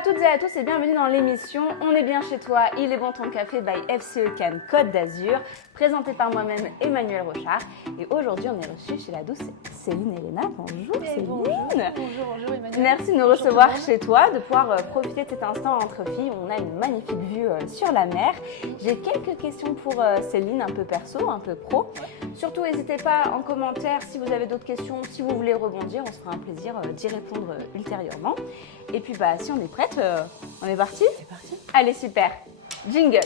à toutes et à tous et bienvenue dans l'émission On est bien chez toi, il est bon ton café by FCE Cannes Côte d'Azur, présenté par moi-même Emmanuel Rochard. Et aujourd'hui on est reçu chez la douce Céline Elena. Bonjour Céline. Bonjour Emmanuel. Merci de nous recevoir chez toi, de pouvoir profiter de cet instant entre filles. On a une magnifique vue sur la mer. J'ai quelques questions pour Céline, un peu perso, un peu pro. Surtout n'hésitez pas en commentaire si vous avez d'autres questions, si vous voulez rebondir, on se fera un plaisir d'y répondre ultérieurement. Et puis si on est prête, on est parti ? C'est parti. Allez, super. Jingle.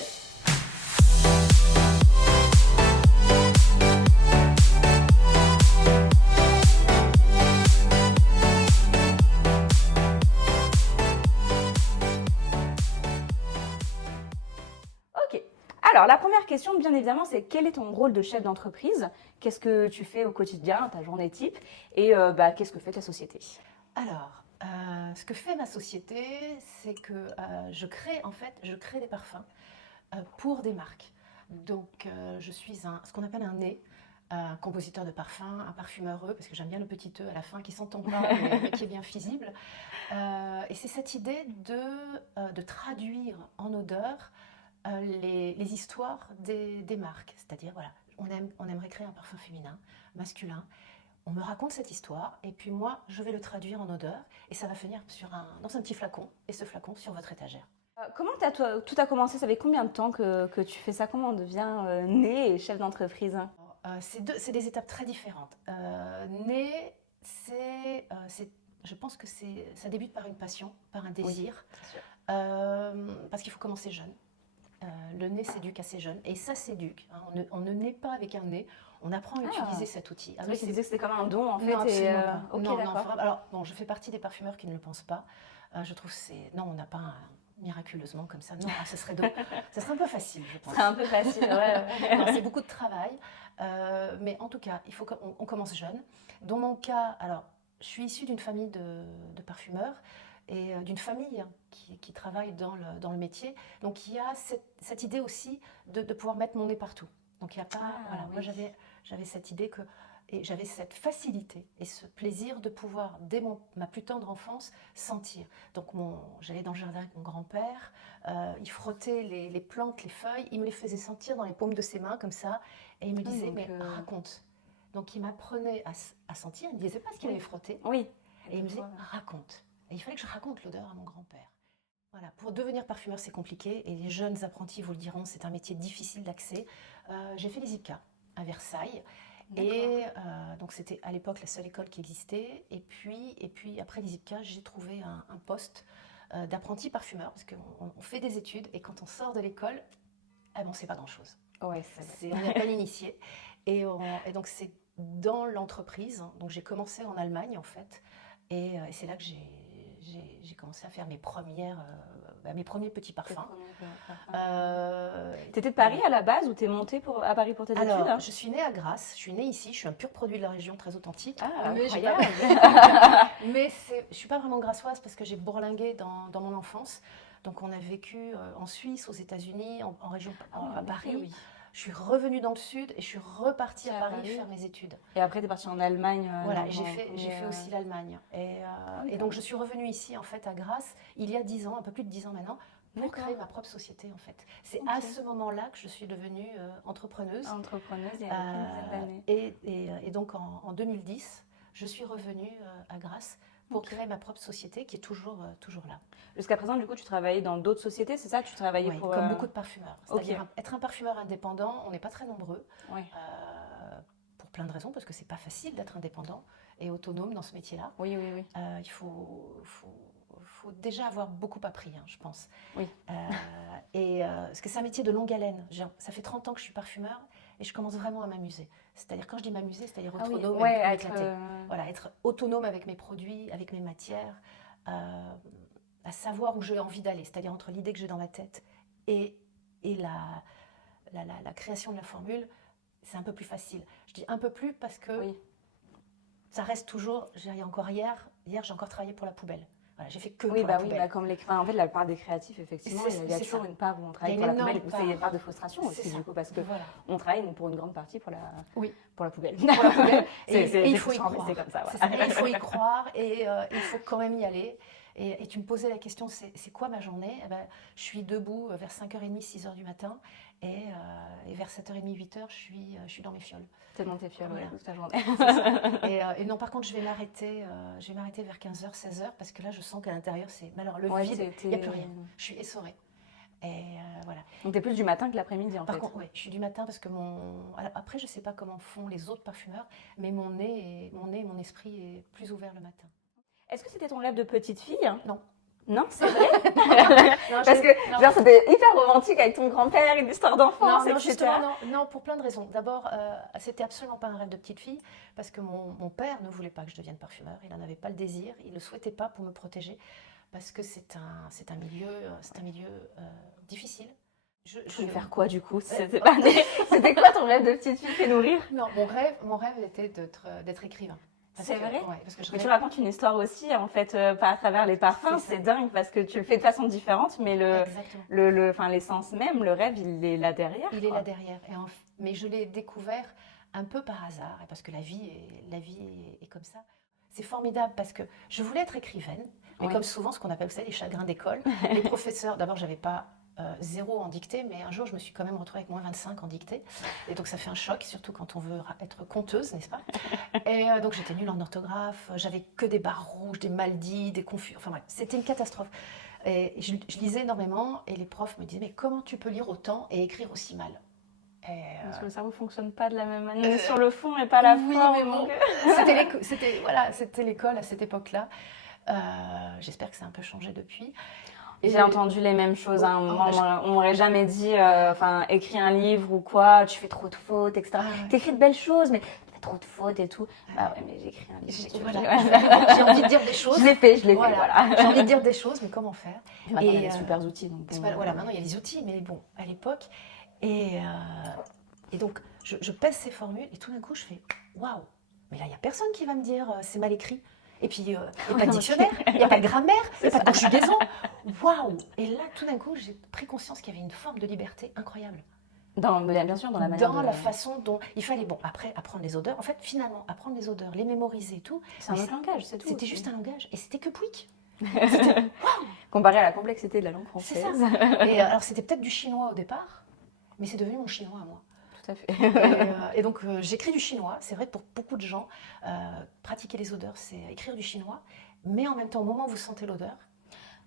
Ok. Alors, la première question, bien évidemment, c'est quel est ton rôle de chef d'entreprise ? Qu'est-ce que tu fais au quotidien, ta journée type ? Et qu'est-ce que fait ta société ? Alors, ce que fait ma société, c'est que je crée des parfums pour des marques. Donc, je suis ce qu'on appelle un nez, un compositeur de parfums, un parfumeur heureux, parce que j'aime bien le petit E à la fin qui s'entend pas, mais qui est bien visible. Et c'est cette idée de traduire en odeur les histoires des marques. C'est-à-dire, voilà, on aimerait créer un parfum féminin, masculin. On me raconte cette histoire et puis moi, je vais le traduire en odeur et ça va finir dans un petit flacon et ce flacon sur votre étagère. Comment tout a commencé ? Ça fait combien de temps que tu fais ça ? Comment on devient née et chef d'entreprise ? C'est des étapes très différentes. Née, je pense que ça débute par une passion, par un désir, oui, parce qu'il faut commencer jeune. Le nez s'éduque assez jeune et ça s'éduque. Hein. On ne naît pas avec un nez, on apprend à utiliser cet outil. Tu disais que c'était comme un don en fait. Non, absolument pas. Okay, non, d'accord. Alors, bon, je fais partie des parfumeurs qui ne le pensent pas. Je trouve que non, on n'a pas miraculeusement comme ça. Non, ça serait un peu facile, je pense. C'est un peu facile, ouais. Non, c'est beaucoup de travail. Mais en tout cas, il faut qu'on commence jeune. Dans mon cas, alors, je suis issue d'une famille de parfumeurs et d'une famille qui travaille dans le métier. Donc, il y a cette idée aussi de pouvoir mettre mon nez partout. Donc, il n'y a pas... voilà, oui. Moi, j'avais cette idée et j'avais cette facilité et ce plaisir de pouvoir, dès ma plus tendre enfance, sentir. Donc, j'allais dans le jardin avec mon grand-père, il frottait les plantes, les feuilles, il me les faisait sentir dans les paumes de ses mains, comme ça, et il me disait, mais raconte. Donc, il m'apprenait à sentir, il ne disait pas ce qu'il avait frotté, oui. Et il me disait, raconte. Et il fallait que je raconte l'odeur à mon grand-père. Voilà, pour devenir parfumeur, c'est compliqué, et les jeunes apprentis vous le diront, c'est un métier difficile d'accès. J'ai fait les IPCA à Versailles, et donc c'était à l'époque la seule école qui existait. Et puis après les IPCA, j'ai trouvé un poste d'apprenti parfumeur, parce qu'on fait des études, et quand on sort de l'école, on ne sait pas grand-chose. Ouais, on n'est pas initié. Et donc c'est dans l'entreprise, donc j'ai commencé en Allemagne en fait, et c'est là que j'ai commencé à faire mes premiers petits parfums. Tu étais de Paris à la base ou tu es montée à Paris pour tes études ? Alors, je suis née à Grasse, je suis née ici, je suis un pur produit de la région, très authentique. Mais mais je ne suis pas vraiment grassoise parce que j'ai bourlingué dans mon enfance. Donc, on a vécu en Suisse, aux États-Unis, en région, à Paris. Oui. Je suis revenue dans le sud et je suis repartie à Paris faire mes études. Et après, tu es partie en Allemagne. Voilà, j'ai fait aussi l'Allemagne. Et donc, je suis revenue ici, en fait, à Grasse, il y a 10 ans, un peu plus de 10 ans maintenant, pour créer ma propre société, en fait. C'est à ce moment-là que je suis devenue entrepreneuse. Entrepreneuse, il y a une dizaine d'années. Et donc, en 2010, je suis revenue à Grasse pour créer ma propre société qui est toujours là. Jusqu'à présent, du coup, tu travaillais dans d'autres sociétés, c'est ça ? Tu travaillais oui, pour... comme beaucoup de parfumeurs. C'est-à-dire être un parfumeur indépendant, on n'est pas très nombreux. Oui. Pour plein de raisons, parce que c'est pas facile d'être indépendant et autonome dans ce métier-là. Oui. Il faut déjà avoir beaucoup appris, hein, je pense. Oui. Parce que c'est un métier de longue haleine. Ça fait 30 ans que je suis parfumeur et je commence vraiment à m'amuser. C'est-à-dire, quand je dis m'amuser, c'est-à-dire autonome, Voilà, être autonome avec mes produits, avec mes matières, à savoir où j'ai envie d'aller, c'est-à-dire entre l'idée que j'ai dans ma tête et la création de la formule, c'est un peu plus facile. Je dis un peu plus parce que ça reste toujours, encore hier j'ai encore travaillé pour la poubelle. Voilà, j'ai fait que pour la poubelle. Comme en fait, la part des créatifs, effectivement, il y a toujours une part où on travaille pour la poubelle, et il y a une part de frustration aussi, du coup, parce que on travaille pour une grande partie pour la poubelle. Pour la poubelle. Et il faut y croire. C'est comme ça. Et il faut y croire et il faut quand même y aller. Et tu me posais la question, c'est quoi ma journée? Eh ben, je suis debout vers 5h30, 6h du matin, et vers 7h30, 8h, je suis dans mes fioles. T'es dans tes fioles, Voilà. toute la journée. C'est ça. Et non, par contre, je vais m'arrêter vers 15h, 16h, parce que là, je sens qu'à l'intérieur, alors le vide, il n'y a plus rien. Je suis essorée. Voilà. Donc t'es plus du matin que l'après-midi en fait. Par contre, oui, je suis du matin parce que alors, après, je ne sais pas comment font les autres parfumeurs, mais mon nez et mon esprit est plus ouvert le matin. Est-ce que c'était ton rêve de petite fille? Non. Non, c'est vrai. Non, Parce que genre c'était hyper romantique avec ton grand-père, une histoire d'enfance, non, etc. justement, non, pour plein de raisons. D'abord, c'était absolument pas un rêve de petite fille parce que mon père ne voulait pas que je devienne parfumeur. Il n'en avait pas le désir, il ne le souhaitait pas pour me protéger parce que c'est un milieu difficile. Je vais faire quoi du coup? C'était quoi ton rêve de petite fille? Fais nourrir? Non, mon rêve était d'être écrivain. C'est vrai? Ouais, parce que Mais tu racontes une histoire aussi, en fait, pas à travers les parfums, c'est dingue parce que tu le fais de façon différente, mais l'essence même, le rêve, il est là derrière. Il est là derrière. Mais je l'ai découvert un peu par hasard, et parce que la vie est comme ça. C'est formidable parce que je voulais être écrivaine, mais comme souvent, ce qu'on appelle ça les chagrins d'école, les professeurs, d'abord, j'avais pas 0 en dictée, mais un jour, je me suis quand même retrouvée avec moins 25 en dictée. Et donc, ça fait un choc, surtout quand on veut être conteuse, n'est-ce pas? Et donc, j'étais nulle en orthographe, j'avais que des barres rouges, des mal dits, des confus. Enfin bref, c'était une catastrophe. Et je lisais énormément, et les profs me disaient, mais comment tu peux lire autant et écrire aussi mal? Parce que le cerveau ne fonctionne pas de la même manière sur le fond et pas la forme. Mais bon, c'était l'école à cette époque-là. J'espère que ça a un peu changé depuis. J'ai entendu les mêmes choses. À un moment, on m'aurait jamais dit, écris un livre ou quoi, tu fais trop de fautes, etc. T'écris de belles choses, mais tu fais trop de fautes et tout. Bah ouais, mais j'écris un livre. J'ai envie de dire des choses. Je l'ai fait, voilà. J'ai envie de dire des choses, mais comment faire? Maintenant, il y a des super outils. Donc maintenant, il y a des outils, mais bon, à l'époque. Et donc, je pèse ces formules, et tout d'un coup, je fais waouh, mais là, il n'y a personne qui va me dire c'est mal écrit. Et puis, il n'y a pas de dictionnaire, il n'y a pas de grammaire, il n'y a pas de conjugaison. Waouh! Et là, tout d'un coup, j'ai pris conscience qu'il y avait une forme de liberté incroyable. Bien sûr, dans la manière la façon dont il fallait, après, apprendre les odeurs. En fait, finalement, apprendre les odeurs, les mémoriser et tout. C'est un autre langage, c'est tout. C'était juste un langage. Et c'était que pouic. Comparé à la complexité de la langue française. C'est ça. Et alors, c'était peut-être du chinois au départ, mais c'est devenu mon chinois à moi. Tout à fait. Et donc, j'écris du chinois. C'est vrai, pour beaucoup de gens, pratiquer les odeurs, c'est écrire du chinois. Mais en même temps, au moment où vous sentez l'odeur,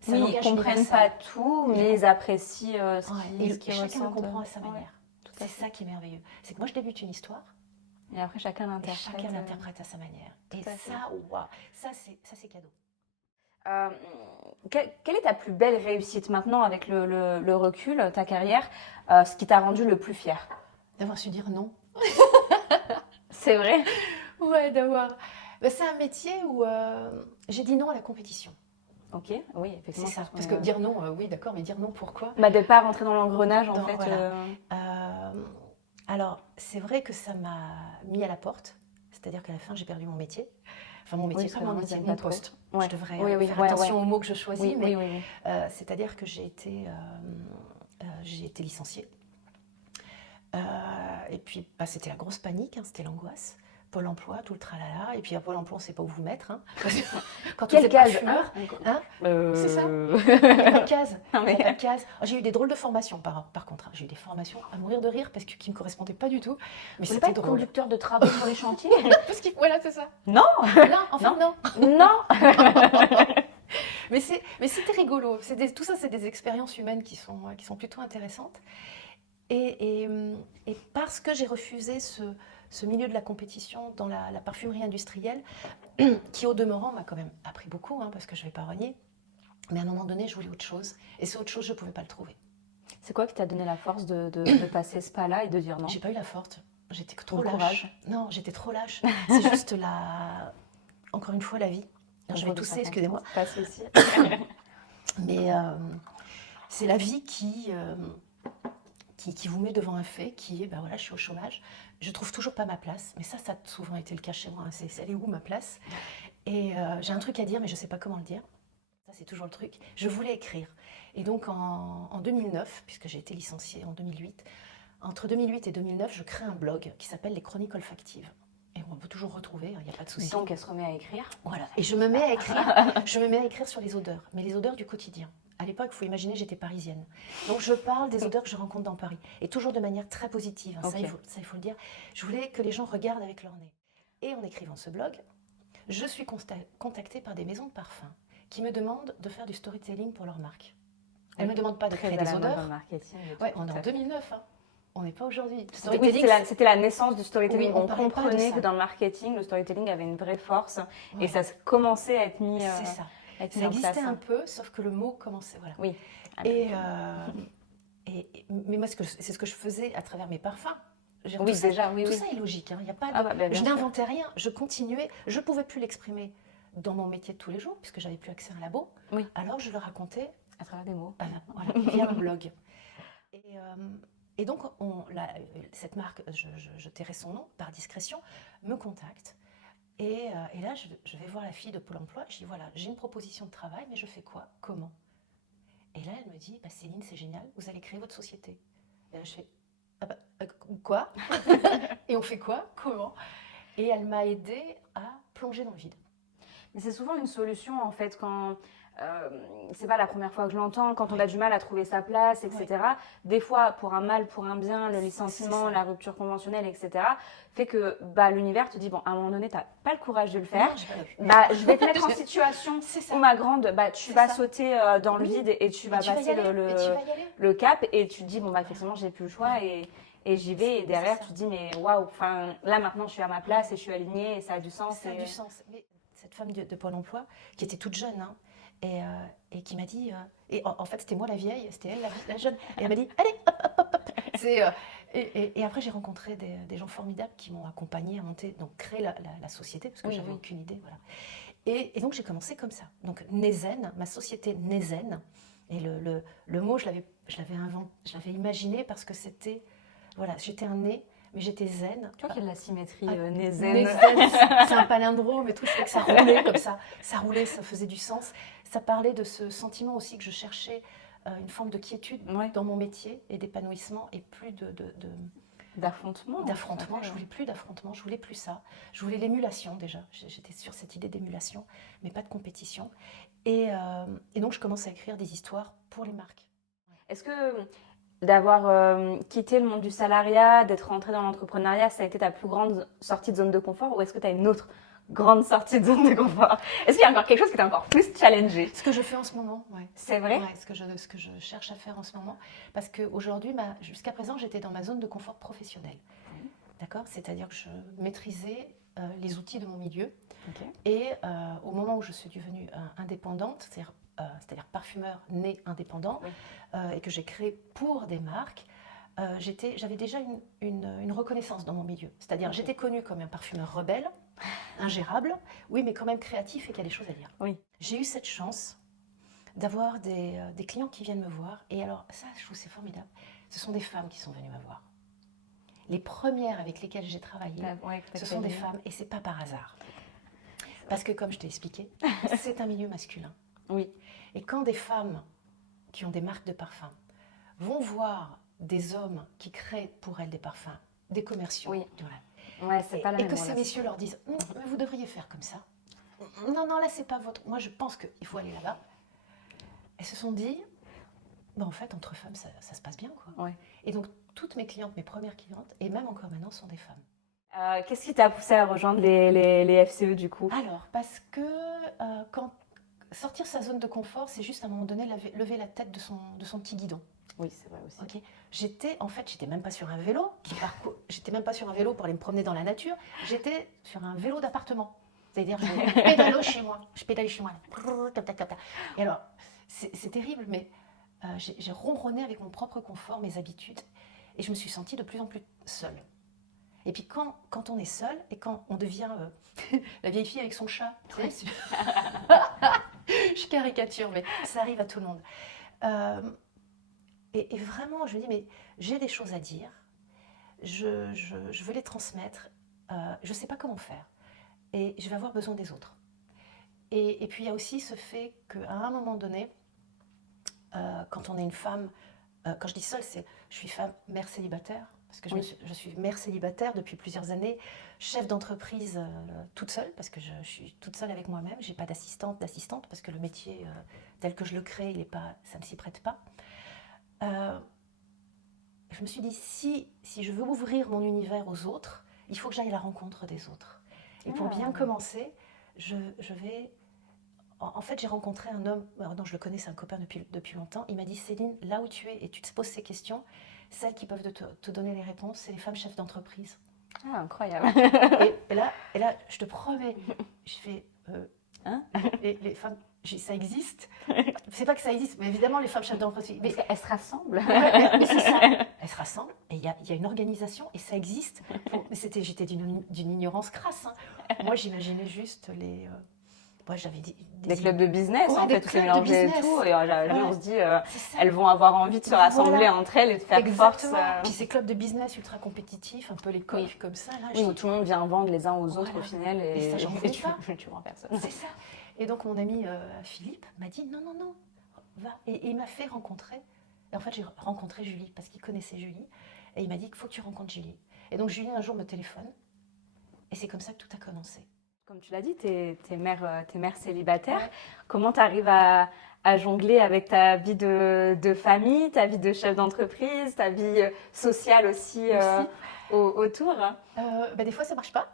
ils ne comprennent pas tout, mais ils apprécient ce qu'ils ressentent. Chacun le comprend à sa manière. C'est ça qui est merveilleux. C'est que moi, je débute une histoire. Et après, chacun l'interprète à sa manière. Et ça, waouh, ça c'est cadeau. Quelle est ta plus belle réussite maintenant avec le recul, ta carrière, ce qui t'a rendu le plus fier? D'avoir su dire non. C'est vrai? Ouais, d'avoir. C'est un métier où j'ai dit non à la compétition. Ok, oui, effectivement. C'est ça. Parce que dire non, oui, d'accord, mais dire non, pourquoi? De ne pas rentrer dans l'engrenage, en fait. Voilà. Alors, c'est vrai que ça m'a mis à la porte. C'est-à-dire qu'à la fin, j'ai perdu mon métier. Enfin, mon métier, pas mon métier, mon poste. Je devrais faire attention aux mots que je choisis. Oui. C'est-à-dire que j'ai été licenciée. Et puis, c'était la grosse panique, c'était l'angoisse. Pôle emploi, tout le tralala. Et puis à Pôle emploi, on ne sait pas où vous mettre. Quand on est parfumeur, c'est ça. Il n'y a pas de case. J'ai eu des drôles de formations, par contre. J'ai eu des formations à mourir de rire qui ne me correspondaient pas du tout. Mais c'était pas drôle. Conducteur de travaux sur les chantiers. Voilà, c'est ça. Non. Non. Mais c'était rigolo. Tout ça, c'est des expériences humaines qui sont plutôt intéressantes. Et parce que j'ai refusé ce milieu de la compétition dans la parfumerie industrielle, qui au demeurant m'a quand même appris beaucoup, parce que je ne vais pas renier, mais à un moment donné, je voulais autre chose. Et ce autre chose, je ne pouvais pas le trouver. C'est quoi qui t'a donné la force de passer ce pas-là et de dire non? J'ai pas eu la force. J'étais trop lâche. Courage. Non, j'étais trop lâche. C'est juste encore une fois, la vie. Alors, je vais tousser, excusez-moi. Pas de souci. Mais c'est la vie qui vous met devant un fait qui est, je suis au chômage, je trouve toujours pas ma place, mais ça a souvent été le cas chez moi, elle est où ma place? Et j'ai un truc à dire, mais je sais pas comment le dire. Ça, c'est toujours le truc. Je voulais écrire. Et donc, en 2009, puisque j'ai été licenciée en 2008, entre 2008 et 2009, je crée un blog qui s'appelle Les Chroniques Olfactives. Et on peut toujours retrouver, il n'y a pas de souci. Donc, elle se remet à écrire. Voilà. Et je me mets à écrire sur les odeurs, mais les odeurs du quotidien. À l'époque, il faut imaginer, j'étais parisienne. Donc, je parle des odeurs que je rencontre dans Paris. Et toujours de manière très positive, hein, Ok. ça, il faut le dire. Je voulais que les gens regardent avec leur nez. Et en écrivant ce blog, je suis contactée par des maisons de parfums qui me demandent de faire du storytelling pour leur marque. Elles ne me demandent pas de Très créer à des la mode dans odeurs. le marketing. et tout, Ouais, on est tout en à fait. 2009, hein. On n'est pas aujourd'hui. Oui, Storytelling, c'était la naissance du storytelling. Oui, on on parlait pas de comprenait ça. que dans le marketing, le storytelling avait une vraie force et ouais, ça commençait à être mis, c'est ça. à être mis Ça en existait place. un peu, sauf que le mot commençait. Voilà. Oui. Et, mais moi, c'est ce que je faisais à travers mes parfums. Oui, tout ça, déjà, oui, tout oui. ça est logique. Hein. Il y a pas de- Ah bah, bien je sûr. n'inventais rien, je continuais. Je ne pouvais plus l'exprimer dans mon métier de tous les jours, puisque j'avais plus accès à un labo. Oui. Alors, je le racontais À travers des mots. voilà, via un blog. Et donc, cette marque, je tairai son nom par discrétion, me contacte. Et là, je vais voir la fille de Pôle emploi. Je dis voilà, j'ai une proposition de travail, mais je fais quoi? Comment? Et là, elle me dit bah, Céline, c'est génial, vous allez créer votre société. Et là, je fais ah bah, quoi? Et on fait quoi? Comment? Et elle m'a aidée à plonger dans le vide. Mais c'est souvent une solution en fait quand c'est pas la première fois que je l'entends, quand on a du mal à trouver sa place, etc. Des fois, pour un mal, pour un bien, le licenciement, la rupture conventionnelle, etc. fait que bah, l'univers te dit bon, à un moment donné, t'as pas le courage de le faire. Bah, je vais te mettre en situation où ma grande, bah, tu vas sauter dans le vide et tu vas passer le cap et tu te dis bon bah effectivement j'ai plus le choix et j'y vais et derrière tu te dis mais waouh, enfin là maintenant je suis à ma place et je suis alignée et ça a du sens. Ça a du sens. Mais cette femme de Pôle emploi qui était toute jeune hein, et qui m'a dit et en fait c'était moi la vieille, c'était elle la jeune et elle m'a dit allez hop hop hop, hop. Et après j'ai rencontré des gens formidables qui m'ont accompagnée à monter donc créer la société parce que j'avais aucune idée voilà. Et donc j'ai commencé comme ça. Donc Nezen, ma société Nezen et le mot je l'avais imaginé parce que c'était voilà, j'étais un nez, mais j'étais zen. Tu vois qu'il y a de la symétrie Nezen. Nezen. C'est un palindrome et tout, c'est que ça roulait comme ça. Ça roulait, ça faisait du sens. Ça parlait de ce sentiment aussi que je cherchais, une forme de quiétude dans mon métier et d'épanouissement et plus d'affrontement. D'affrontement, je voulais plus d'affrontement, je voulais plus ça. Je voulais l'émulation déjà. J'étais sur cette idée d'émulation, mais pas de compétition. Et donc je commence à écrire des histoires pour les marques. Est-ce que d'avoir quitté le monde du salariat, d'être rentrée dans l'entrepreneuriat, ça a été ta plus grande sortie de zone de confort ou est-ce que tu as une autre grande sortie de zone de confort? Est-ce qu'il y a encore quelque chose qui t'a encore plus challengé? Ce que je fais en ce moment, ouais. C'est vrai? Ouais, ce que je cherche à faire en ce moment. Parce qu'aujourd'hui, jusqu'à présent, j'étais dans ma zone de confort professionnel. D'accord? C'est-à-dire que je maîtrisais les outils de mon milieu. Okay. Et au moment où je suis devenue indépendante, c'est-à-dire parfumeur né indépendant, et que j'ai créé pour des marques, j'avais déjà une reconnaissance dans mon milieu. C'est-à-dire j'étais connue comme un parfumeur rebelle, ingérable, oui, mais quand même créatif et qui a des choses à dire. Oui. J'ai eu cette chance d'avoir des clients qui viennent me voir. Et alors ça, je trouve c'est formidable. Ce sont des femmes qui sont venues me voir. Les premières avec lesquelles j'ai travaillé, ce sont des femmes et c'est pas par hasard. Parce que comme je t'ai expliqué, c'est un milieu masculin. Oui. Et quand des femmes qui ont des marques de parfums vont voir des hommes qui créent pour elles des parfums, des commerciaux, ouais, c'est pas la même et que ces messieurs leur disent mais vous devriez faire comme ça. Non, là c'est pas votre. Moi je pense qu'il faut aller là-bas. Elles se sont dit en fait entre femmes ça se passe bien quoi. Ouais. Et donc toutes mes clientes, mes premières clientes et même encore maintenant sont des femmes. Qu'est-ce qui t'a poussé à rejoindre les FCE du coup? Alors parce que quand sortir sa zone de confort, c'est juste à un moment donné lever la tête de son petit guidon. Oui, c'est vrai aussi. Okay. J'étais même pas sur un vélo j'étais même pas sur un vélo pour aller me promener dans la nature. J'étais sur un vélo d'appartement. C'est-à-dire je pédalais chez moi. Et alors, c'est terrible, mais j'ai ronronné avec mon propre confort, mes habitudes, et je me suis sentie de plus en plus seule. Et puis quand on est seul et quand on devient la vieille fille avec son chat, tu sais, je caricature, mais ça arrive à tout le monde. Et vraiment, je me dis, mais j'ai des choses à dire, je veux les transmettre, je ne sais pas comment faire, et je vais avoir besoin des autres. Et puis il y a aussi ce fait qu'à un moment donné, quand on est une femme, quand je dis seule, c'est je suis femme, mère célibataire, parce que Oui. je suis mère célibataire depuis plusieurs années, chef d'entreprise toute seule, parce que je suis toute seule avec moi-même. Je n'ai pas d'assistante, parce que le métier tel que je le crée, ça ne s'y prête pas. Je me suis dit, si je veux ouvrir mon univers aux autres, il faut que j'aille à la rencontre des autres. Et pour bien commencer, je vais... En fait, j'ai rencontré un homme, alors non, je le connais, c'est un copain depuis longtemps. Il m'a dit, Céline, là où tu es et tu te poses ces questions, celles qui peuvent te donner les réponses, c'est les femmes chefs d'entreprise. Ah, incroyable. Et là, je te promets, je fais, Hein les femmes, ça existe. C'est pas que ça existe, mais évidemment, les femmes chefs d'entreprise. Mais, Elles se rassemblent. mais c'est ça. Elles se rassemblent et il y a une organisation et ça existe. Mais j'étais d'une ignorance crasse. Hein. Moi, j'imaginais juste les. Moi, j'avais des clubs de business, Ouais, en des fait, tout clubs est de mélangé et business. tout. Et jamais on se dit, C'est ça. elles vont avoir envie de se rassembler Voilà. entre elles et de faire Exactement. force. Puis ces clubs de business ultra compétitifs, un peu les coachs comme ça. Là, Oui, où tout le monde vient vendre les uns aux autres Voilà. au final Et ça, j'en veux tu, pas. tu rends personne. C'est ça. Et donc, mon ami Philippe m'a dit non, va. Et il m'a fait rencontrer. Et en fait, j'ai rencontré Julie parce qu'il connaissait Julie. Et il m'a dit qu'il faut que tu rencontres Julie. Et donc, Julie, un jour, me téléphone. Et c'est comme ça que tout a commencé. Comme tu l'as dit, tu es mère célibataire. Ouais. Comment tu arrives à jongler avec ta vie de famille, ta vie de chef d'entreprise, ta vie sociale aussi autour? Des fois, ça marche pas.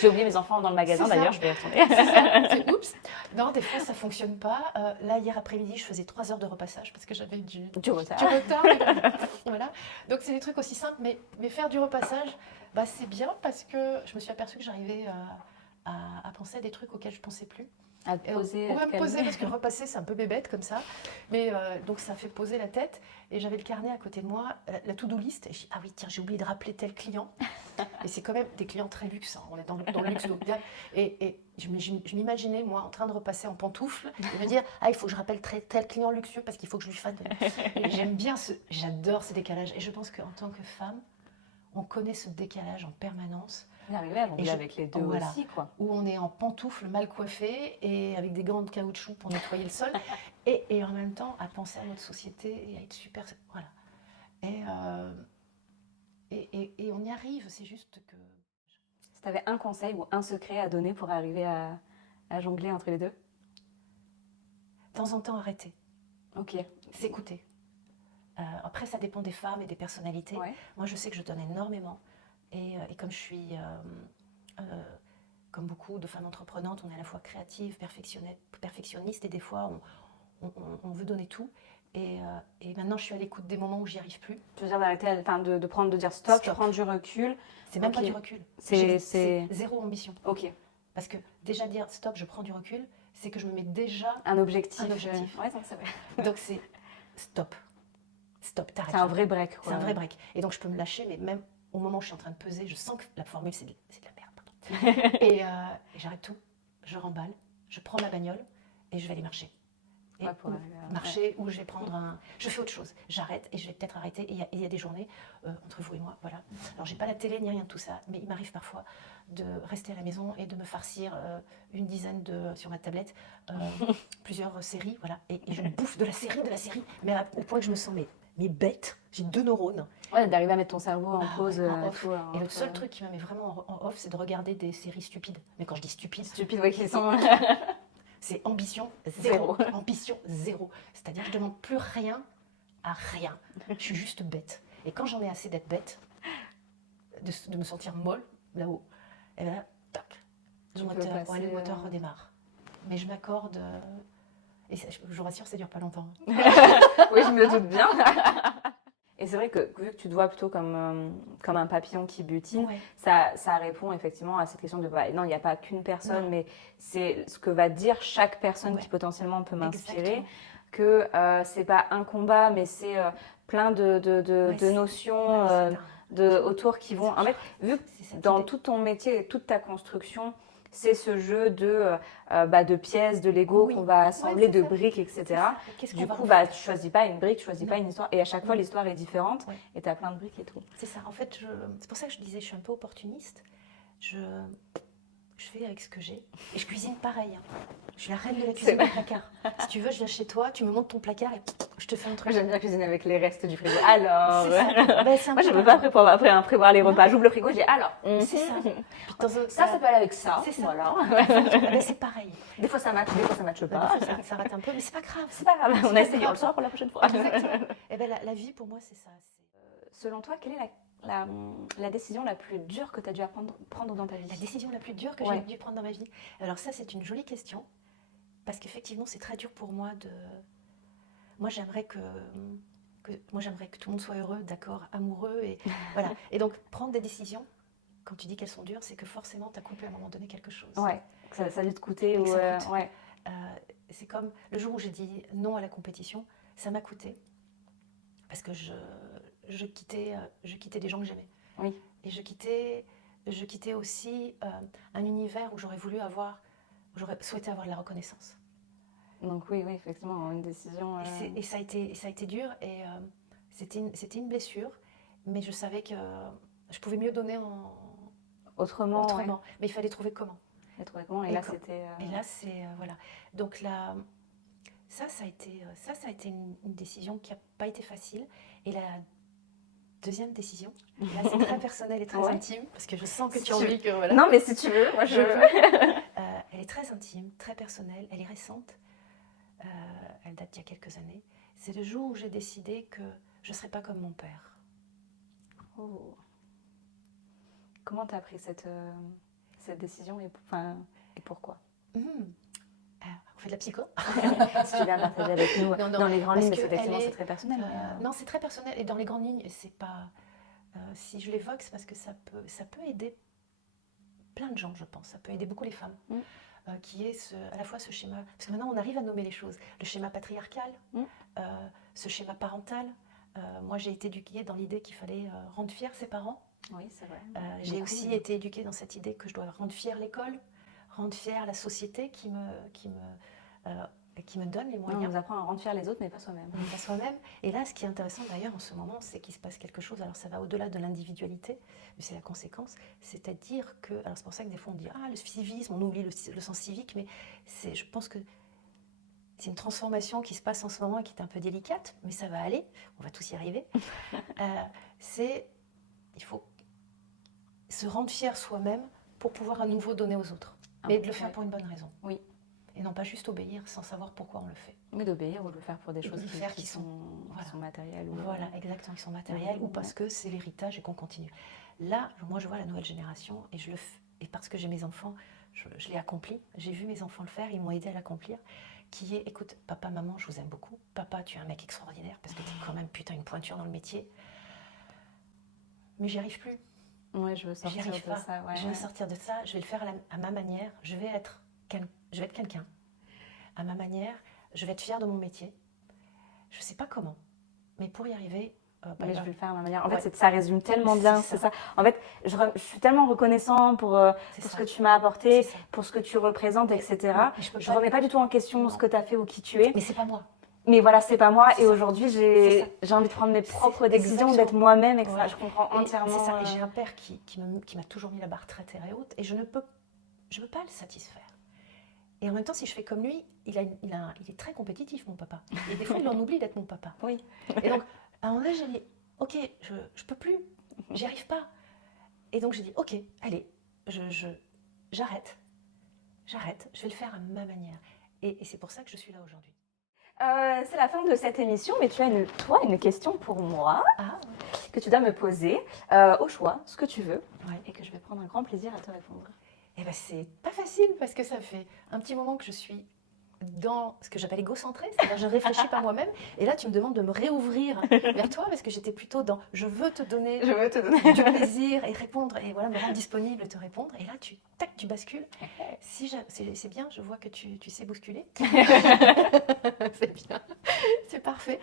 J'ai oublié mes enfants dans le magasin d'ailleurs, je vais y retourner. C'est oups. Non, des fois, ça fonctionne pas. Là, hier après-midi, je faisais 3 heures de repassage parce que j'avais du retard. Voilà. Donc, c'est des trucs aussi simples. Mais faire du repassage, c'est bien parce que je me suis aperçue que j'arrivais à penser à des trucs auxquels je pensais plus. À te poser. On va me poser parce que repasser, c'est un peu bébête comme ça. Mais donc, ça fait poser la tête. Et j'avais le carnet à côté de moi, la to-do list. Et je dis, ah oui, tiens, j'ai oublié de rappeler tel client. Et c'est quand même des clients très luxe. Hein. On est dans le luxe. Donc bien. Et je m'imaginais, moi, en train de repasser en pantoufles et me dire, ah, il faut que je rappelle tel client luxueux parce qu'il faut que je lui fasse. Et j'adore ce décalage. Et je pense qu'en tant que femme, on connaît ce décalage en permanence. D'arriver à jongler avec les deux aussi, quoi. Où on est en pantoufles mal coiffées et avec des gants de caoutchouc pour nettoyer le sol. et en même temps, à penser à notre société et à être super. Voilà. Et on y arrive, c'est juste que... Si tu avais un conseil ou un secret à donner pour arriver à jongler entre les deux? De temps en temps, arrêter. Ok. S'écouter. Après, ça dépend des femmes et des personnalités. Ouais. Moi, je sais que je donne énormément. Et comme je suis, comme beaucoup de femmes entreprenantes, on est à la fois créative, perfectionniste, et des fois, on veut donner tout. Et maintenant, je suis à l'écoute des moments où j'y arrive plus. Tu veux dire d'arrêter, de dire stop, prendre du recul. C'est même pas du recul. C'est zéro ambition. Ok. Parce que déjà dire stop, je prends du recul, c'est que je me mets déjà un objectif. Ouais, c'est vrai. Donc c'est stop. Stop, t'arrêtes. C'est un vrai break. C'est un vrai break. Et donc je peux me lâcher, mais même au moment où je suis en train de peser, je sens que la formule, c'est de la merde. Pardon. et j'arrête tout, je remballe, je prends ma bagnole et je vais aller marcher. Et marcher ou je vais prendre je fais autre chose. J'arrête et je vais peut-être arrêter. Et il y a des journées, entre vous et moi, voilà. Alors, j'ai pas la télé ni rien de tout ça, mais il m'arrive parfois de rester à la maison et de me farcir une dizaine sur ma tablette, plusieurs séries, voilà. Et je bouffe de la série, mais au point que je me sens mais bête. J'ai 2 neurones. Ouais, d'arriver à mettre ton cerveau en pause. En off. Et le seul truc qui me met vraiment en off, c'est de regarder des séries stupides. Mais quand je dis stupides, ouais, qui sont... c'est ambition zéro. Ambition zéro. C'est-à-dire que je ne demande plus rien à rien. Je suis juste bête. Et quand j'en ai assez d'être bête, de me sentir molle là-haut, et bien là, tac, le moteur redémarre. Mais je m'accorde... et je vous rassure, ça ne dure pas longtemps. Oui, je me doute bien. Et c'est vrai que vu que tu te vois plutôt comme un papillon qui butine, ouais. ça répond effectivement à cette question de non, il n'y a pas qu'une personne, mais c'est ce que va dire chaque personne qui potentiellement peut m'inspirer. Exactement. Que c'est pas un combat, mais c'est plein de notions autour qui vont... En fait, vu que dans tout ton métier et toute ta construction, c'est ce jeu de pièces, de Lego qu'on va assembler, de briques, etc. Du coup, tu choisis pas une brique, tu choisis pas une histoire. Et à chaque fois, l'histoire est différente et tu as plein de briques et tout. C'est ça. En fait, c'est pour ça que je disais, je suis un peu opportuniste. Je je fais avec ce que j'ai. Et je cuisine pareil. Hein. Je suis la reine de la cuisine du placard. Si tu veux, je viens chez toi, tu me montes ton placard et je te fais un truc. Moi, j'aime bien cuisiner avec les restes du frigo. Alors, C'est ça. Ben, c'est un moi, je peu ne peux pas pareil. prévoir les repas. J'ouvre le frigo, je dis alors. C'est ça. Puis de temps en temps, Ça peut aller avec ça. C'est ça. Voilà. Ben, c'est pareil. Des fois, ça matche, des fois, ça matche pas. Des fois, ça rate un peu, mais c'est pas grave. C'est pas grave, on a pas essayé, grave. on le saura pour la prochaine fois. Exactement. Et ben, la vie, pour moi, c'est ça. Selon toi, quelle est la décision la plus dure que tu as dû prendre dans ta vie? La décision la plus dure que Ouais. j'ai dû prendre dans ma vie. Alors ça, c'est une jolie question. Parce qu'effectivement, c'est très dur pour moi de... Moi, j'aimerais que tout le monde soit heureux, d'accord, amoureux. Et voilà. Et donc, prendre des décisions, quand tu dis qu'elles sont dures, c'est que forcément, tu as coupé à un moment donné quelque chose. Ouais, ça a dû te coûter. Et que Ou, ça coûte. ouais. C'est comme le jour où j'ai dit non à la compétition, ça m'a coûté. Parce que je quittais des gens que j'aimais. Oui. Et je quittais aussi un univers où j'aurais souhaité avoir de la reconnaissance. Donc oui, effectivement, une décision... Et ça a été dur, et c'était une blessure, mais je savais que je pouvais mieux donner autrement. Ouais. Mais il fallait trouver comment. Et là, c'était... Et là, c'est... voilà. Donc là, ça a été une décision qui n'a pas été facile. Et la deuxième décision, là, c'est très personnel et très intime, parce que je sens que tu as envie que... Voilà. Non, mais si tu veux, moi je... Elle est très intime, très personnelle, elle est récente. Elle date d'il y a quelques années. C'est le jour où j'ai décidé que je ne serais pas comme mon père. Oh. Comment tu as pris cette décision et pourquoi? On fait de la psycho. Si tu viens partager avec nous dans les grandes lignes, parce qu'effectivement c'est très personnel. Non, c'est très personnel, et dans les grandes lignes, c'est pas... si je l'évoque, c'est parce que ça peut aider plein de gens, je pense. Ça peut aider beaucoup les femmes. Qui est à la fois ce schéma, parce que maintenant on arrive à nommer les choses, le schéma patriarcal, ce schéma parental. Moi j'ai été éduquée dans l'idée qu'il fallait rendre fiers ses parents. Oui, c'est vrai. J'ai aussi été éduquée dans cette idée que je dois rendre fière l'école, rendre fière la société qui me donne les moyens. On nous apprend à rendre fiers les autres, mais pas soi-même. Pas soi-même. Et là, ce qui est intéressant d'ailleurs en ce moment, c'est qu'il se passe quelque chose. Alors ça va au-delà de l'individualité, mais c'est la conséquence. C'est-à-dire que, alors c'est pour ça que des fois on dit le civisme, on oublie le sens civique, mais je pense que c'est une transformation qui se passe en ce moment et qui est un peu délicate, mais ça va aller. On va tous y arriver. Il faut se rendre fier soi-même pour pouvoir à nouveau donner aux autres, mais de le faire pour une bonne raison. Oui. Et non pas juste obéir sans savoir pourquoi on le fait. Mais d'obéir ou de le faire pour des choses qui sont matérielles. Voilà, exactement, qui sont matérielles, ou parce que c'est l'héritage et qu'on continue. Là, moi je vois la nouvelle génération, et parce que j'ai mes enfants, je l'ai accompli. J'ai vu mes enfants le faire, ils m'ont aidé à l'accomplir. Qui est, écoute, papa, maman, je vous aime beaucoup. Papa, tu es un mec extraordinaire, parce que tu es quand même une pointure dans le métier. Mais j'y arrive plus. Ouais, je veux sortir de ça. Je vais sortir de ça, je vais le faire à ma manière. Je vais être quelqu'un. À ma manière, je vais être fière de mon métier. Je ne sais pas comment, mais pour y arriver... mais je vais le faire à ma manière. En fait, ça résume tellement bien, c'est ça. En fait, je suis tellement reconnaissant pour ce que tu m'as apporté, pour ce que tu représentes, etc. Je ne remets pas du tout en question ce que tu as fait ou qui tu es. Mais c'est pas moi. Mais voilà, c'est pas moi. Et aujourd'hui, j'ai envie de prendre mes propres décisions, d'être moi-même, et que ça, je comprends entièrement. C'est ça. Et j'ai un père qui m'a toujours mis la barre très très haute, et je ne peux pas le satisfaire. Et en même temps, si je fais comme lui, il est très compétitif, mon papa. Et des fois, il en oublie d'être mon papa. Oui. Et donc, à un moment donné, j'ai dit, ok, je peux plus, j'y arrive pas. Et donc, j'ai dit, ok, allez, j'arrête, je vais le faire à ma manière. Et c'est pour ça que je suis là aujourd'hui. C'est la fin de cette émission, mais tu as une question pour moi que tu dois me poser au choix, ce que tu veux, et que je vais prendre un grand plaisir à te répondre. Eh ben, c'est pas facile, parce que ça fait un petit moment que je suis dans ce que j'appelle égocentré, c'est-à-dire je ne réfléchis pas moi-même, et là tu me demandes de me réouvrir vers toi, parce que j'étais plutôt dans je veux te donner du plaisir et répondre, et voilà, me rendre disponible et te répondre, et là tu bascules. C'est bien, je vois que tu sais bousculer. C'est bien, c'est parfait.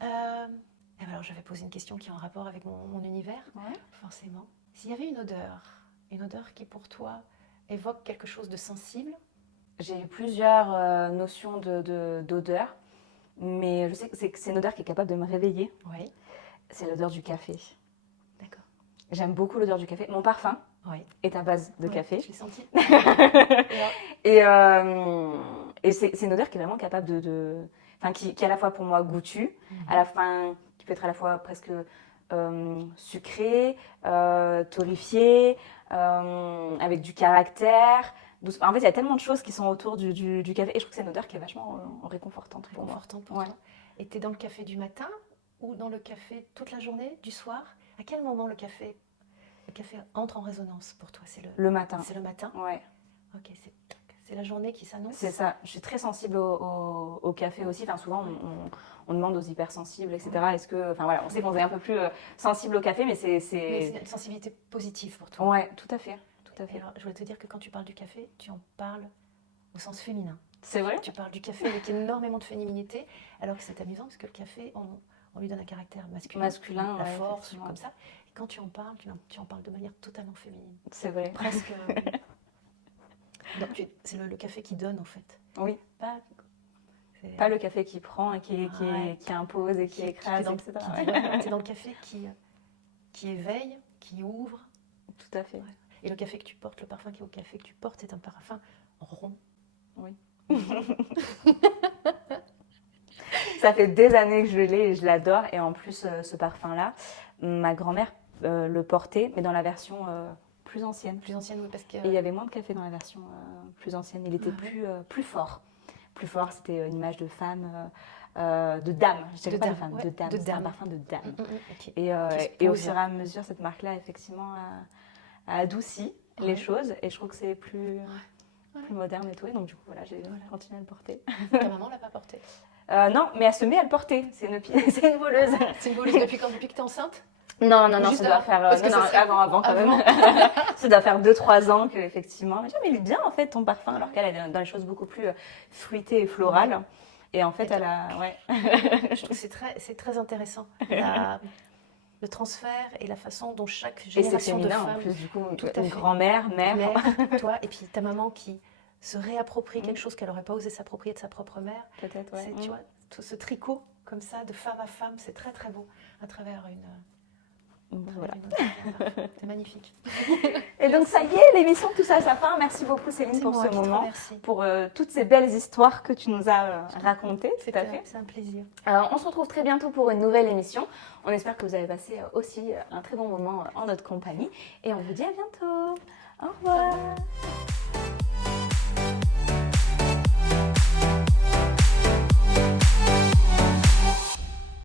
Alors je vais poser une question qui est en rapport avec mon univers, forcément. S'il y avait une odeur qui pour toi évoque quelque chose de sensible. J'ai plusieurs notions d'odeur, mais je sais que c'est une odeur qui est capable de me réveiller. Oui. C'est l'odeur du café. D'accord. J'aime beaucoup l'odeur du café. Mon parfum, Oui. et ta base de Ouais, café. Je l'ai senti. Et c'est une odeur qui est vraiment capable enfin, qui est à la fois pour moi goûtue, à la fin, qui peut être à la fois presque sucrée, torréfiée, avec du caractère. En fait, il y a tellement de choses qui sont autour du café. Et je trouve que c'est une odeur qui est vachement réconfortante pour moi. Réconfortant pour Ouais. toi. Et tu es dans le café du matin ou dans le café toute la journée, du soir? À quel moment le café entre en résonance pour toi? Le matin. C'est le matin? Ouais. Ok, c'est la journée qui s'annonce? C'est ça. Je suis très sensible au café aussi. Enfin, souvent, on demande aux hypersensibles, etc. Est-ce que, enfin voilà, on sait qu'on est un peu plus sensible au café, mais Mais c'est une sensibilité positive pour toi. Ouais, tout à fait. Tout à Et fait. alors, je voulais te dire que quand tu parles du café, tu en parles au sens féminin. C'est vrai? Tu parles du café avec énormément de féminité, alors que c'est amusant parce que le café, on lui donne un caractère masculin, Masculin, la ouais, force, effectivement. comme ça. Et quand tu en parles, tu en parles de manière totalement féminine. C'est vrai. Presque. Donc, c'est le café qui donne en fait. Oui. Pas Pas le café qui prend et qui impose et qui écrase, etc. C'est dans le café qui éveille, qui ouvre. Tout à fait. Ouais. Et le café que tu portes, le parfum qui est au café que tu portes, c'est un parfum rond. Oui. Ça fait des années que je l'ai et je l'adore. Et en plus, ce parfum-là, ma grand-mère le portait, mais dans la version plus ancienne. Plus ancienne, oui, parce que. Et il y avait moins de café dans la version plus ancienne. Il était plus fort. Plus fort, c'était une image de femme, de dame. Je dirais pas de femme, ouais, de dame. de C'est un dame. parfum de dame. Ok. Et au fur et à mesure, cette marque-là, effectivement, a adouci les choses. Et je trouve que c'est plus moderne et tout. Et donc, du coup, voilà, j'ai continué à le porter. Ta maman l'a pas porté? Non, mais elle se met à le porter. C'est une voleuse. C'est une voleuse depuis que tu es enceinte? Non, Juste ça doit faire avant quand même. Ça doit faire 2-3 ans qu'effectivement. Mais il est bien en fait ton parfum, alors qu'elle est dans les choses beaucoup plus fruitées et florales. Et en fait, elle a. Ouais. Je trouve que c'est très intéressant. Le transfert et la façon dont chaque génération de femmes. En plus, du coup, tout à fait. grand-mère, mère. Toi, et puis ta maman qui se réapproprie quelque chose qu'elle n'aurait pas osé s'approprier de sa propre mère. Peut-être, ouais. Tu vois, tout ce tricot comme ça, de femme à femme, c'est très très beau à travers une. Voilà. C'est magnifique. Et donc ça y est, l'émission touche à sa fin. Merci beaucoup Céline pour ce moment, pour toutes ces belles histoires que tu nous as racontées. C'est un plaisir. Alors, on se retrouve très bientôt pour une nouvelle émission. On espère que vous avez passé aussi un très bon moment en notre compagnie. Et on vous dit à bientôt. Au revoir.